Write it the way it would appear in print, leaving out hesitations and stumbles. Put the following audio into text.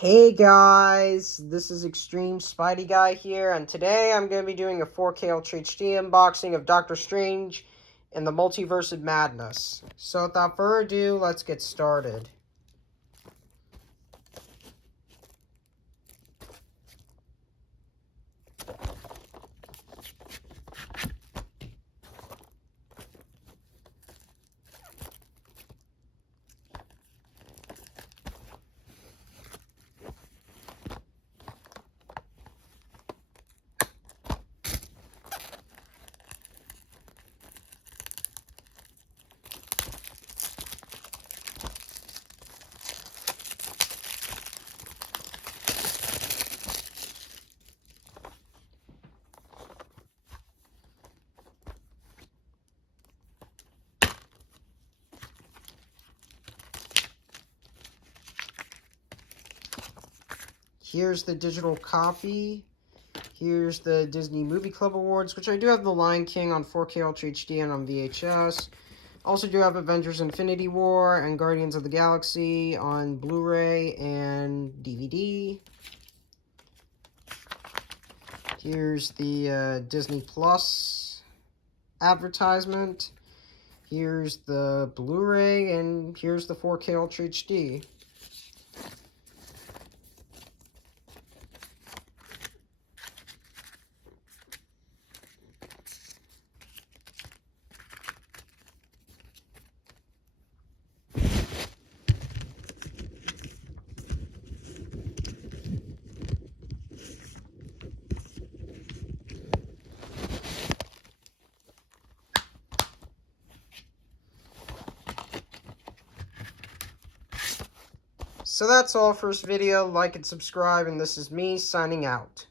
Hey guys, this is Extreme Spidey Guy here, and today I'm going to be doing a 4K Ultra HD unboxing of Doctor Strange and the Multiverse of Madness. So without further ado, let's get started. Here's the digital copy. Here's the Disney Movie Club Awards, which I do have The Lion King on 4K Ultra HD and on VHS. Also do have Avengers Infinity War and Guardians of the Galaxy on Blu-ray and DVD. Here's the Disney Plus advertisement. Here's the Blu-ray, and here's the 4K Ultra HD. So that's all for this video. Like and subscribe, and this is me signing out.